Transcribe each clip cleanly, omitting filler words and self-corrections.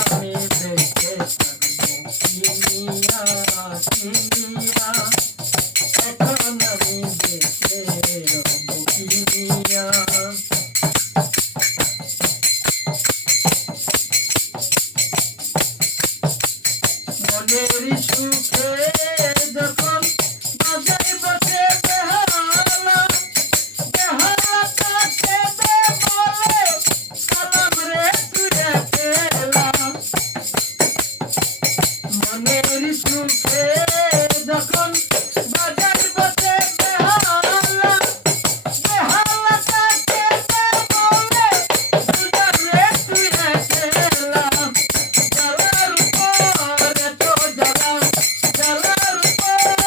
আমি বেঁচে থাকবো কিনিয়া কিনিয়া, এখন আমি বেঁচে রব কিনিয়া। মনের সুখে যখন বাজাই বসে বেহালা, বেহালা কাছে দে বলে সালাম রে তুই পেলাম। মনের সুখে যখন বাজাই বসে বেহালা, বেহালা কাছে দে বলে সালাম রে তুই পেলাম। জ্বালার উপর এত জ্বালা, জ্বালার উপর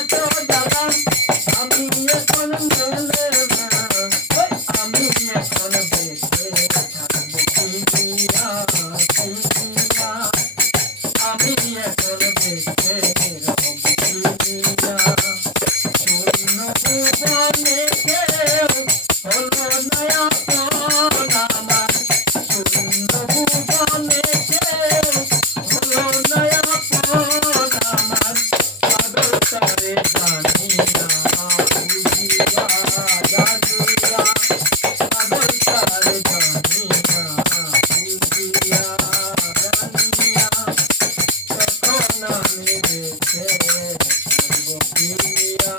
এত জ্বালা, আমি এখন মেলে না, আমি এখন বেঁচে থাকবো কিনিয়া কিনিয়া, আমি এখন বেঁচে রব কিনিয়া। শূন্য ভুবনে কেউ হলো না আপন আমার, শূন্য ভুবনে কেউ হলো না আপন আমার, পাগল তারে জানিয়া বুঝিয়া জানিয়া, পাগল তারে জানিয়া বুঝিয়া জানিয়া, তখন আমি বেঁচে থাকবো কিনিয়া।